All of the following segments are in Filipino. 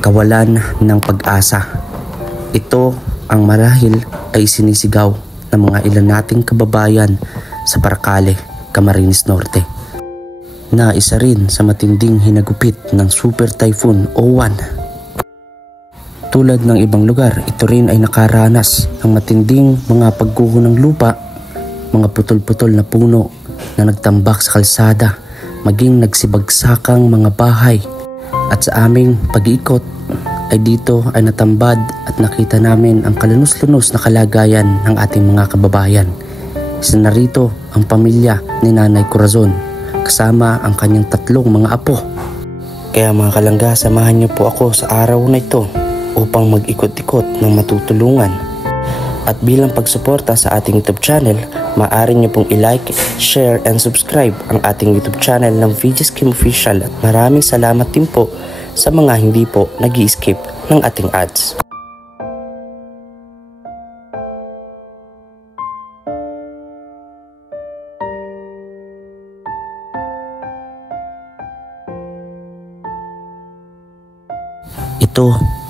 kawalan ng pag-asa. Ito ang marahil ay sinisigaw ng mga ilan nating kababayan sa Paracale, Camarines Norte, na isa rin sa matinding hinagupit ng Super Typhoon O1. Tulad ng ibang lugar, ito rin ay nakaranas ng matinding mga pagguho ng lupa, mga putol-putol na puno na nagtambak sa kalsada, maging nagsibagsakang mga bahay. At sa aming pag-iikot ay dito ay natambad at nakita namin ang kalunos-lunos na kalagayan ng ating mga kababayan. Isa na rito ang pamilya ni Nanay Corazon kasama ang kanyang 3 mga apo. Kaya mga kalangga, samahan niyo po ako sa araw na ito upang mag-ikot-ikot ng matutulungan. At bilang pagsuporta sa ating YouTube channel, maaari niyo pong i-like, share, and subscribe ang ating YouTube channel ng VG's Kim Official. At maraming salamat din po sa mga hindi po nag-i-skip ng ating ads. Ito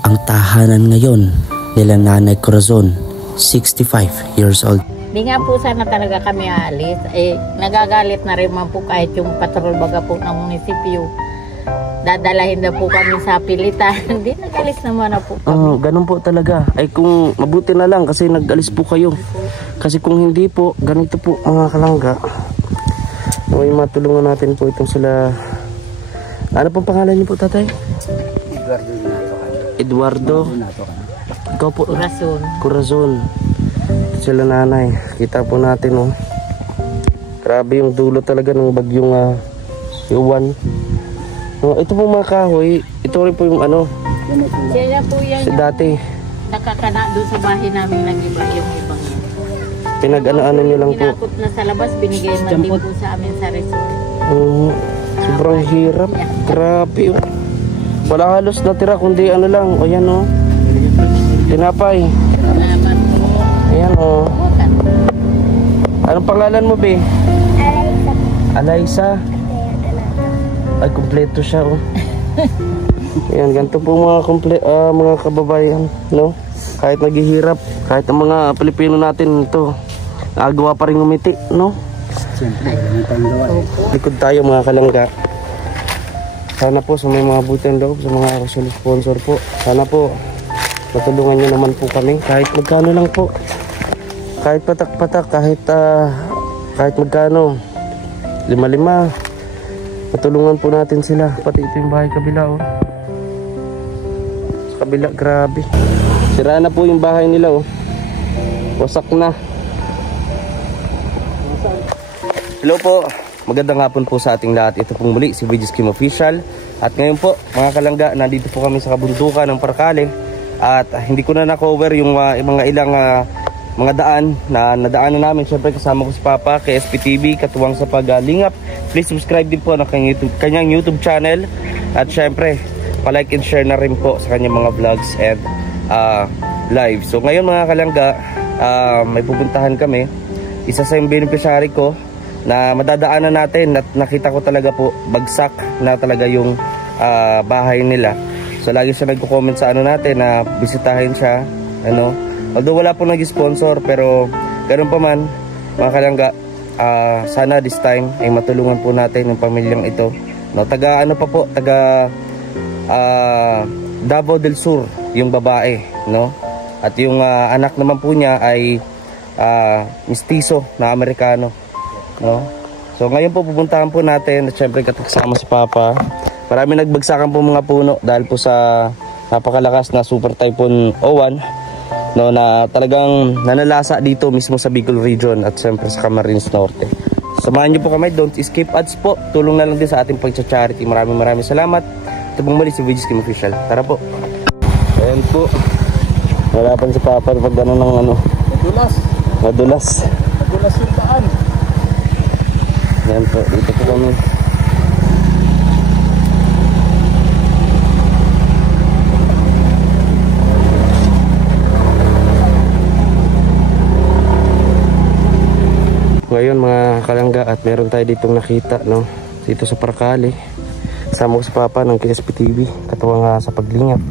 ang tahanan ngayon nila Nanay Corazon, 65 years old. Di nga po sana talaga kami aalis. Nagagalit na rin man po kahit yung patrol baga po ng munisipyo. Dadalahin na po kami sa pilitan. Hindi, nag-alis naman na po kami. Ganun po talaga. Ay kung mabuti na lang kasi nag-alis po kayo. Kasi kung hindi po, ganito po mga kalangga. May matulungan natin po itong sila. Ano pong pangalan niyo po, tatay? Eduardo. Ikaw po? Corazon. Sila nanay. Kita po natin, oh. Grabe yung dulo talaga ng bagyong Iwan. Ito po mga kahoy, ito rin po yung ano. Kaya po yan si dati. Nakakana doon sa bahay namin nag-iba yung ibang yan. Pinag-ano-ano nyo lang po. Pinakot na sa labas, binigay man din po sa amin sa resort. Sobrang hirap. Grabe. Wala halos natira kundi ano lang. O yan o. Tinapay. Salamat po. Ayan o. Anong pangalan mo, be? Alaysa. Ay, kumpleto siya, oh. Ayan, ganito po mga kababayan, no? Kahit naghihirap, kahit ang mga Pilipino natin ito, nagawa pa rin umiti, no? Siyempre, ganun tayong gawa. Likod tayo mga kalangga. Sana po sa may mga butang loob, sa mga sponsor po, sana po matulungan nyo naman po kami, kahit magkano lang po. Kahit patak-patak, kahit magkano, 5-5. Patulungan po natin sila. Pati ito yung bahay kabila, oh. Sa kabila, grabe. Sira na po yung bahay nila, oh. Wasak na. Hello po. Magandang hapon po sa ating lahat. Ito pong muli si VG's Kim Official. At ngayon po, mga kalangga, nandito po kami sa kabundukan ng Paracale. At hindi ko na na-cover yung mga ilang mga daan na nadaanan namin. Siyempre kasama ko si Papa, KSP-TV, katuwang sa paglingap. Please subscribe din po ng kanyang YouTube channel. At syempre, palike and share na rin po sa kanyang mga vlogs and live. So ngayon mga kalangga, may pupuntahan kami. Isa sa yung beneficiary ko na madadaanan natin at nakita ko talaga po bagsak na talaga yung bahay nila. So lagi siya nagko-comment sa ano natin na bisitahin siya. Although wala po nag-sponsor, pero ganun pa man mga kalangga, sana this time ay matulungan po natin yung pamilyang ito, no? Taga Davao del Sur yung babae, no? At yung anak naman po niya ay mistizo na Amerikano, no? So ngayon po pupuntahan po natin at syempre kasama si Papa. Marami nagbagsakan po mga puno dahil po sa napakalakas na Super Typhoon O1, no, na talagang nanalasa dito mismo sa Bicol region at siyempre sa Camarines Norte. Samahan niyo po kami, don't skip ads po. Tulong na lang din sa ating pagcha-charity. Maraming salamat. Ito pong muli si VG's Kim Official. Tara po. Ayan po. Wala pa si Papa pag gano'n ng ano. Madulas yung daan. Ayan po, dito po kami. Ngayon mga kalangga, at meron tayo ditong nakita, no, dito sa Paracale. Kasama ko si Papa ng KSPTV. Katuwa nga sa paglingap.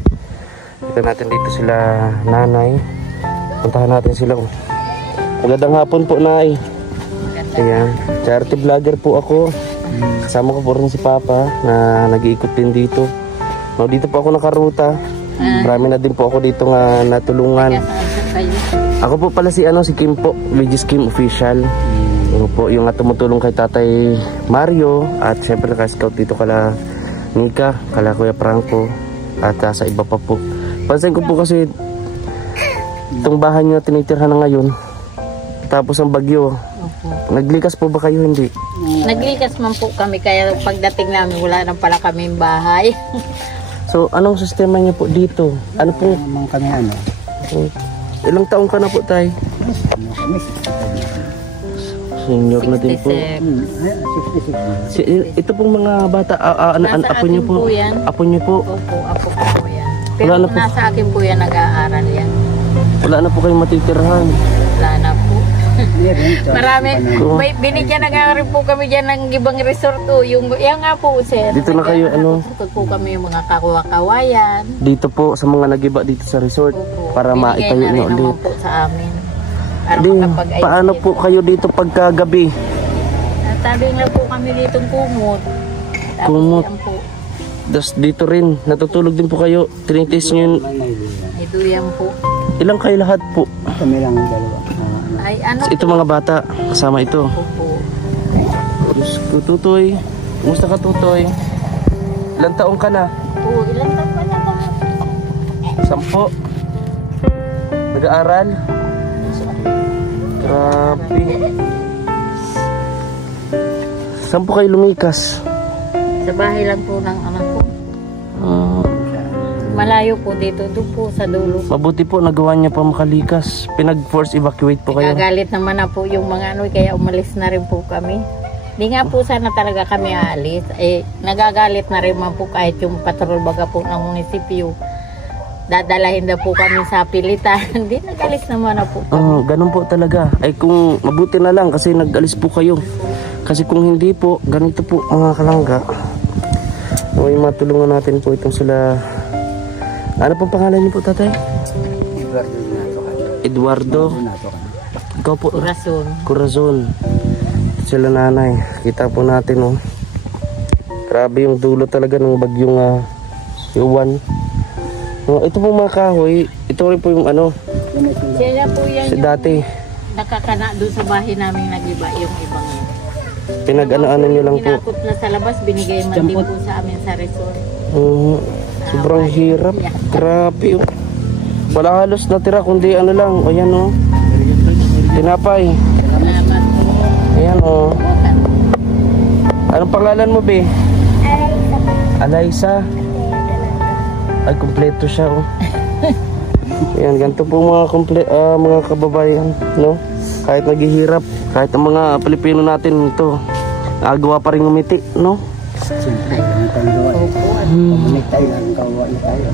Kita natin dito sila nanay. Puntahan natin sila. Magandang hapon po, Nay. Ayan. Charity vlogger po ako. Kasama ko po rin si Papa na nag-iikot din dito. No, dito po ako nakaruta. Marami na din po ako dito nga natulungan. Ako po pala si Kim po, Regis Kim Official. Ano po, yung tumutulong kay Tatay Mario at syempre naka-scout dito kala Nika, kala Kuya Franco at sa iba pa po. Pansin ko po kasi itong bahay nyo na tinitirhan na ngayon. Tapos ang bagyo. Naglikas po ba kayo? Hindi? Naglikas man po kami kaya pagdating namin wala na pala kaming bahay. So anong sistema niyo po dito? Ano po? Kami ano? Ilang taong ka na po, Tay? Senior na din po. 66. Ito pong mga bata, apo niyo po? Apo niyo po? Opo, apo ko po yan. Pero Wala na po. nasa akin po yan nag-aaral yan. Wala na po kayong matitirhan. Wala na po. Marami. Marami. May binigyan na nga rin po kami dyan ng ibang resort. Yung, yan nga po, sir. Dito na kayo, ano? Tukod po kami yung mga kawayan. Dito po sa mga nagiba dito sa resort. Opo. Para Binigay maitayo na rin niyo ulit. naman po sa amin. Para Di, makapag-ayos paano din. po kayo dito pagkagabi? Natabing lang po kami dito kumot. Tapos Kumot. yan po. Das dito rin, natutulog din po kayo. Tinitis niyo yun. May duyan po. Ilang kayo lahat po? Kami lang dalawa. Ay ano Ito mga bata, kasama ito. po. Diyos ko, Tutoy. Kumusta ka, Tutoy? Ilang taong ka na? Po, ilang taon pa na ba? 10. Nag-aaral? Grabe. Saan po kayo lumikas? Sa bahay lang po ng anak ko. Malayo po dito, doon po sa dulo. Mabuti po, nagawa niya pa makalikas. Pinag-force evacuate po kayo. Nagagalit naman na po yung mga ano, kaya umalis na rin po kami. Di nga po sana talaga kami aalis. Nagagalit na rin man po kahit yung patrol baga po ng munisipyo. Dadalahin na po kami sa pilitan. Di nagalis naman na po kami. Ganun po talaga. Ay kung mabuti na lang kasi nag-alis po kayo. Kasi kung hindi po, ganito po mga kalangga. Okay, matulungan natin po itong sila. Ano pong pangalan niyo po, Tatay? Eduardo. Ikaw po? Corazon. Corazon. Sila nanay. Kita po natin, oh. Grabe yung dulo talaga ng bagyong Yuan. Ito po mga kahoy. Ito rin po yung ano. Sila po yan Si yung dati. nakakana doon sa bahay namin nag-iba yung ibang yun. Pinag-ano-ano nyo lang po. Hinakot na sa labas, binigay man din po sa amin sa resort. Sobrang hirap. Grabe, oh. Wala halos natira kundi ano lang. O yan, oh. Tinapay. Salamat po. Ayan, oh. Anong pangalan mo, be? Alaysa. Ay, kumpleto siya, oh. Ayan, ganito po mga kababayan, no? Kahit naghihirap, kahit ang mga Pilipino natin ito, nagawa pa rin umiti, no? Siyempre, kami tayong gawa. Pabalik tayo lang, gawa na tayo.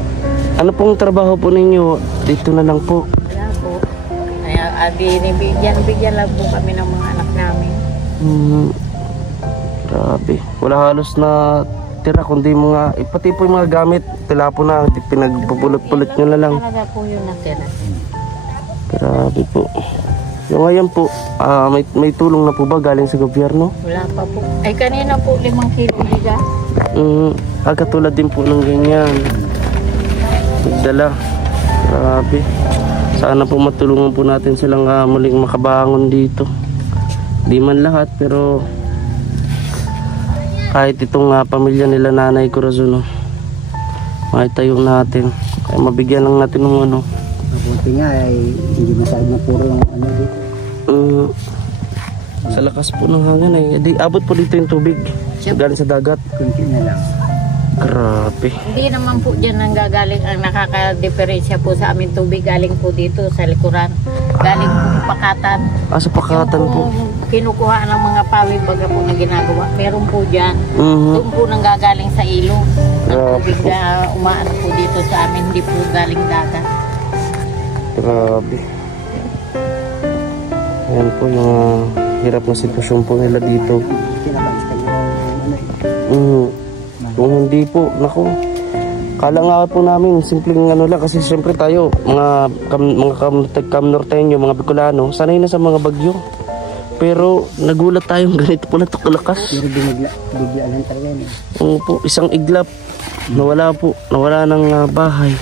Ano pong trabaho po ninyo? Dito na lang po. Wala po. Kaya bigyan lang po kami ng mga anak namin. Grabe. Wala halos na tira kundi mga, pati po yung mga gamit, tilapo na, pinagpupulot-pulot nyo na lang. Talaga po yun natira. Grabe po. Yung ngayon po, may tulong na po ba galing sa gobyerno? Wala pa po. Ay kanina po 5 kilo bigas. Katulad din po ng ganyan. Nagdala. Grabe. Sana po matulungan po natin silang muling makabangon dito. Di man lahat pero kahit itong pamilya nila Nanay Corazon, maitayo natin. Kaya mabigyan lang natin ng ano. Mabuti nga ay hindi masyadong na puro lang ano dito. Sa lakas po ng hangin abot po dito yung tubig. Galing sa dagat. Kunti na lang. Grabe. Hindi naman po dyan nanggagaling ang nakaka-diferensya po sa amin tubig galing po dito sa likuran. Galing po pakatan. Sa pakatan po. Kinukuha ng mga pawid baga po na ginagawa. Meron po dyan. Doon po nanggagaling sa ilog. Ang tubig na umaano po dito sa amin, hindi po galing dagat. Grabe. Ayan po yung hirap na sitwasyon po nila dito. Kinakalis tayo ano Kung hindi po, naku. Kala nga po namin, simpleng ano lang. Kasi siyempre tayo, mga Norteño, mga Bicolano, sanay na sa mga bagyo. Pero nagulat tayong ganito po na ito kalakas. Pero bigla lang talaga yun. Oo po, isang iglap. Nawala po, nawala ng bahay.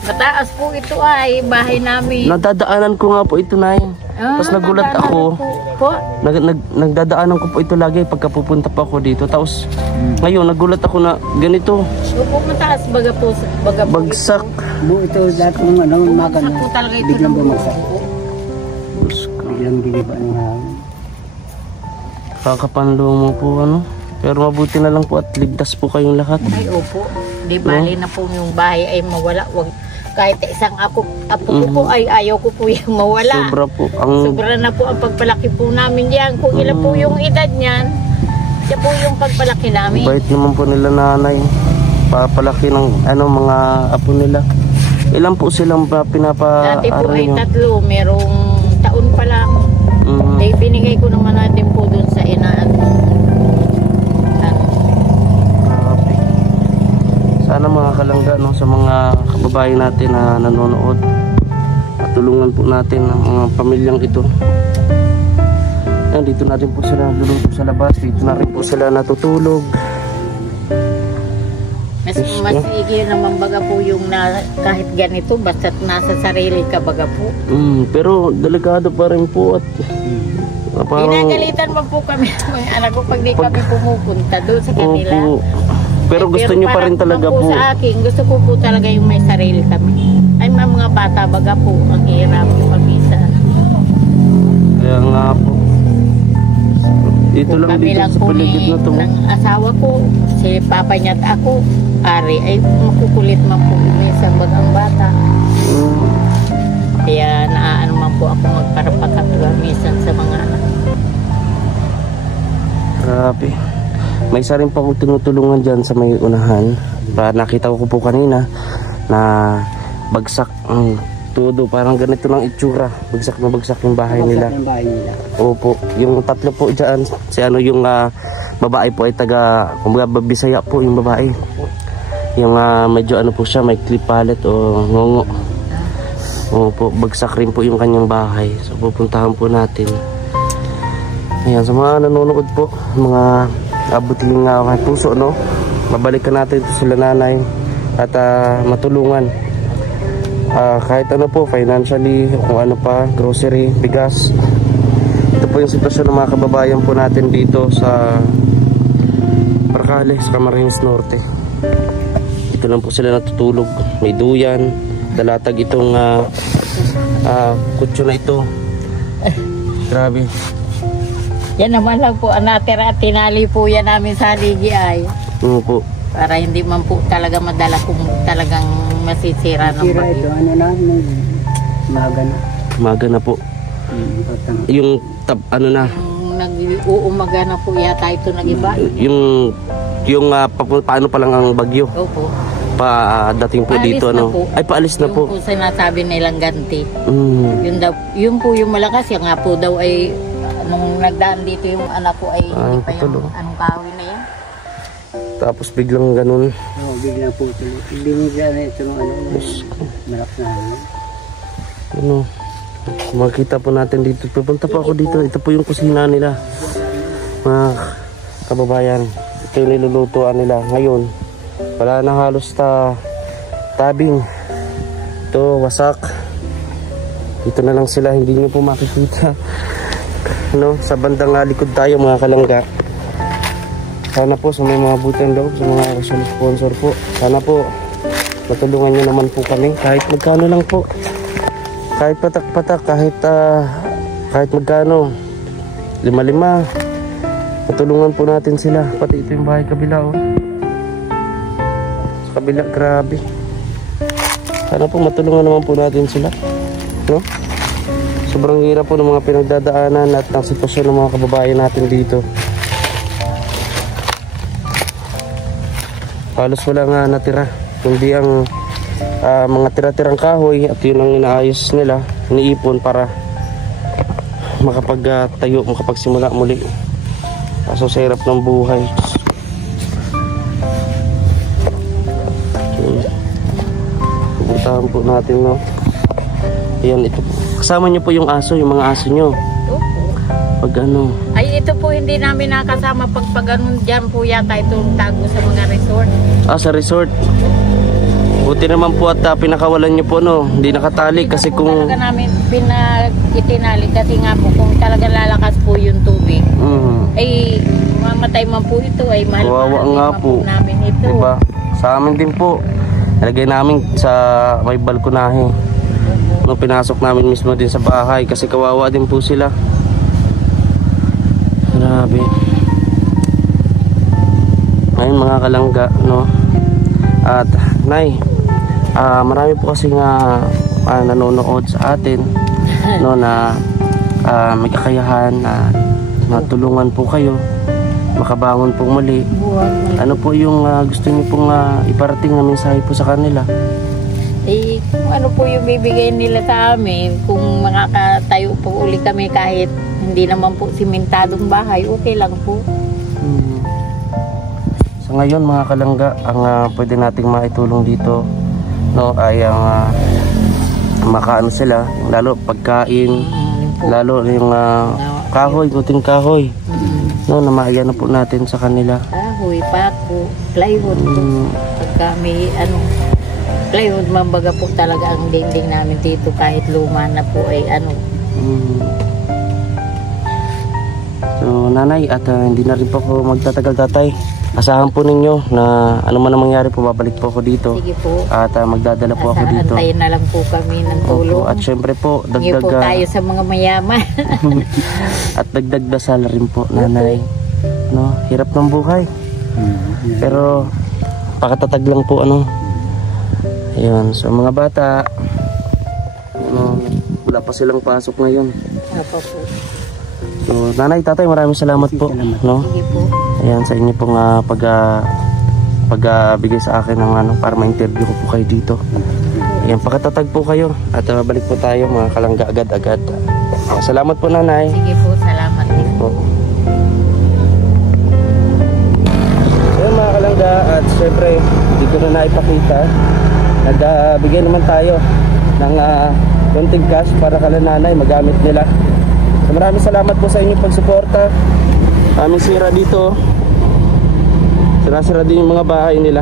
Mataas po ito ay bahay namin. Nadadaanan ko nga po ito, Nay. Tapos nagulat ako. Po? Nagdadaanan ko po ito lagi pagka pupunta pa ako dito. Tapos ngayon nagulat ako na ganito. Opo, mataas baga po. Bagsak. Ito lahat ng ano, Bagsak po talaga ito. biglang ng bumagsak. buo. Biglang biniba ng hangin. Kakapanlo mo po ano. Pero mabuti na lang po at ligtas po kayong lahat. Ay, opo. Di bali na po yung bahay ay mawala. Kahit isang apo ko po ay ayaw ko po yung mawala. Sobra po. Sobra na po ang pagpalaki po namin yan. Kung ilan po yung edad niyan, siya po yung pagpalaki namin. Bait naman po nila nanay. Papalaki ng mga apo nila. Ilan po silang Dati po ay nyo? 3. Merong taon pa lang. Eh, binigay ko naman natin po dun sa inaan. Sana mga kalangga, no, sa mga kababayan natin na nanonood, tulungan po natin ang mga pamilyang ito. Yan, dito na rin po sila luluto sa labas, dito na rin po sila natutulog. Mas sige naman baga po yung kahit ganito, basta't nasa sarili ka baga po. Pero delikado pa rin po at ginagalitan mo po kami mga anak ko pag di kami pumupunta doon sa kanila. Opo. Pero gusto nyo pa rin talaga po. Sa akin, gusto ko po talaga yung may sarili kami. Ay mga bata baga po, ang hirap po pamisa. Kaya nga po. Dito lang kami dito lang sa paligid na to. Ng asawa ko, si papa niya at ako, ari, ay makukulit man po minsan bagang bata. Kaya naaano man po ako magparapakatwa minsan sa mga anak. Grabe. May isa rin pa akong tinutulungan dyan sa may unahan. Nakita ko po kanina na bagsak ang todo. Parang ganito lang itsura. Bagsak na bagsak yung bahay nila. Opo. Yung 3 po dyan. Si yung babae po ay taga, kumbaga Bisaya po yung babae. Yung medyo po siya, may clip pallet o ngongo. Opo. Bagsak rin po yung kanyang bahay. So pupuntahan po natin. Ayan, sa mga nanonood po, mga abuting puso, no? Mabalikan natin ito sila nanay at matulungan. Kahit ano po, financially, kung ano pa, grocery, bigas. Ito po yung sitwasyon ng mga kababayan po natin dito sa Paracales, Camarines Norte. Dito lang po sila natutulog. May duyan, dalatag itong kutso na ito. Grabe. Yan naman lang po ang natira at tinali po yan namin sa haligi ay. Po. Para hindi man po talaga madala kung talagang masisira ng Sira bagyo. ito, ano na, maga na. Maga na po. Yung na. Nag-uumaga na po yata ito nag-iba. Yung paano pa lang ang bagyo. Opo. Dating po Paalis dito na ano. po. Ay paalis na po. Yung po sinasabi nilang ganti. Yun Po yung malakas, yung nga po daw ay nung nagdaan dito yung anak ko ay hindi pa yung anong kahoy na yan. Tapos biglang ganun. Oo, biglang po tuloy. Hindi mo dyan ito ng malak na ano. Makita po natin dito. Pupunta po ako dito. Ito po yung kusina nila. Mga kababayan. Ito yung nilulutuan nila. Ngayon, wala na halos tabing. Ito, wasak. Dito na lang sila. Hindi nyo po makikita. No, sa bandang likod tayo mga kalangga. Sana po sa may mga butang loob, sa mga sponsor po, sana po matulungan nyo naman po kami kahit magkano lang po, kahit patak-patak, kahit magkano, 5, matulungan po natin sila. Pati ito yung bahay kabila, oh. Sa kabila, grabe. Sana po matulungan naman po natin sila, no? Sobrang hirap po ng mga pinagdadaanan at ng sitwasyon ng mga kababayan natin dito. Halos wala nga natira. Kundi ang mga tira-tirang kahoy at yun ang inaayos nila, iniipon para makapagtayo, makapagsimula muli. Kaso sa hirap ng buhay. asahan po natin, no. Ayan, ito po. Kasama niyo po yung aso, yung mga aso niyo. Ito po. Pag ano. Ay, ito po hindi namin nakasama pag ganun dyan po yata itong tago sa mga resort. Sa resort. Buti naman po at pinakawalan niyo po, no. Hindi nakatali kasi kung Talaga namin itinali kasi nga po kung talaga lalakas po yung tubig. Ay, mamatay man po ito ay kawawa nga po. Namin ito. Diba? Sa amin din po. Nalagay namin sa may balkonahe. No, pinasok namin mismo din sa bahay kasi kawawa din po sila. Grabe. Ngayon mga kalangga, no. At nay, marami po kasi nga nanonood sa atin, no, na may kakayahan na matulungan po kayo makabangon po muli. Ano po yung gusto niyo pong iparating na mensahe po sa kanila? Eh, kung ano po yung bibigay nila sa amin, kung makakatayo po uli kami kahit hindi naman po simentadong bahay, okay lang po. So ngayon mga kalangga, ang pwede nating maitulong dito, no, ay ang makaano sila, lalo pagkain, lalo yung kahoy, buting kahoy, no, na maiyan na po natin sa kanila. Kahoy, pako, plywood po. Pagka may plywood, mambaga po talaga ang dingding namin dito kahit luma na po ay So nanay, at hindi na rin po ako magtatagal tatay. Asahan po ninyo na ano man ang mangyari po, babalik po ako dito. Sige po. At magdadala po ako dito. Antayin na lang po kami ng tulong. At syempre po, Ngayon dagdag po tayo sa mga mayaman. at dagdag dasal rin po, nanay. No, hirap ng buhay. Pero pakatatag lang po, ano. Ayun, so mga bata, no, wala pa silang pasok ngayon. Apa po. So nanay, tatay, maraming salamat po, no. Sige po. Ayan, sa inyo pong pagbigay sa akin ng para ma-interview ko po kayo dito. Ayan, pakatatag po kayo at balik po tayo mga kalangga agad-agad. Salamat po, nanay. Sige po, salamat din po. Ayan mga kalangga, at syempre dito na naipakita, nagbigay naman tayo ng konting cash para kala nanay magamit nila. So, maraming salamat po sa inyong pagsuporta. Aming sira dito, sira-sira din yung mga bahay nila.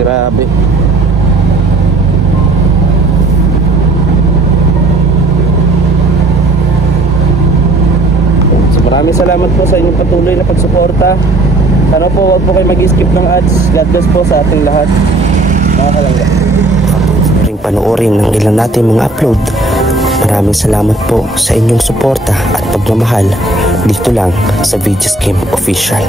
Grabe. So maraming salamat po sa inyong patuloy na pagsuporta. Sana po huwag po kayo mag-skip ng ads. God bless po sa ating lahat, mga kalangga. Ring panoorin ng ilan natin mga upload. Maraming salamat po sa inyong suporta at pagmamahal dito lang sa Videos Game Official.